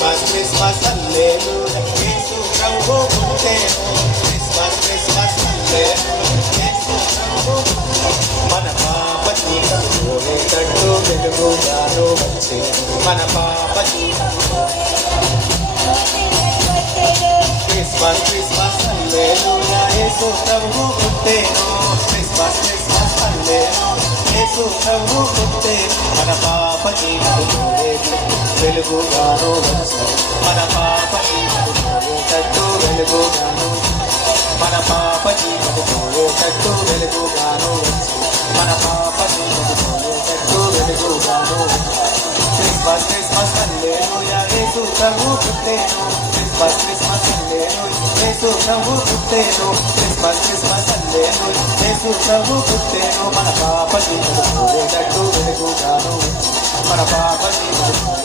Christmas Christmas హల్లెలూయా యేసు ప్రభువు పుట్టెను Christmas Christmas హల్లెలూయా యేసు ప్రభువు మన పాప చీకటి పోయేటట్టు వెలుగుగాను వచ్చెను మన పాప చీకటి క్రిస్మస్ క్రిస్మస్ హల్లెలూయా యేసు ప్రభువు పుట్టెను క్రిస్మస్ క్రిస్మస్ హల్లెలూయా యేసు ప్రభువు పుట్టెను మన పాప చీకటి పోయేటట్టు వెలుగుగాను వచ్చెను మన పాప చీకటి పోయేటట్టు వెలుగుగాను మన పాప చీకటి పోయేటట్టు వెలుగుగాను వచ్చెను మన పాప చీకటి పోయేటట్టు వెలుగుగాను క్రిస్మస్ క్రిస్మస్ హల్లెలూయా యేసు ప్రభువు పుట్టెను క్రిస్మస్ క్రిస్మస్ హల్లెలూయా యేసు ప్రభువు పుట్టెను క్రిస్మస్ క్రిస్మస్ హల్లెలూయా యేసు ప్రభువు పుట్టెను మన పాప చీకటి పోయేటట్టు వెలుగుగాను మన పాప చీకటి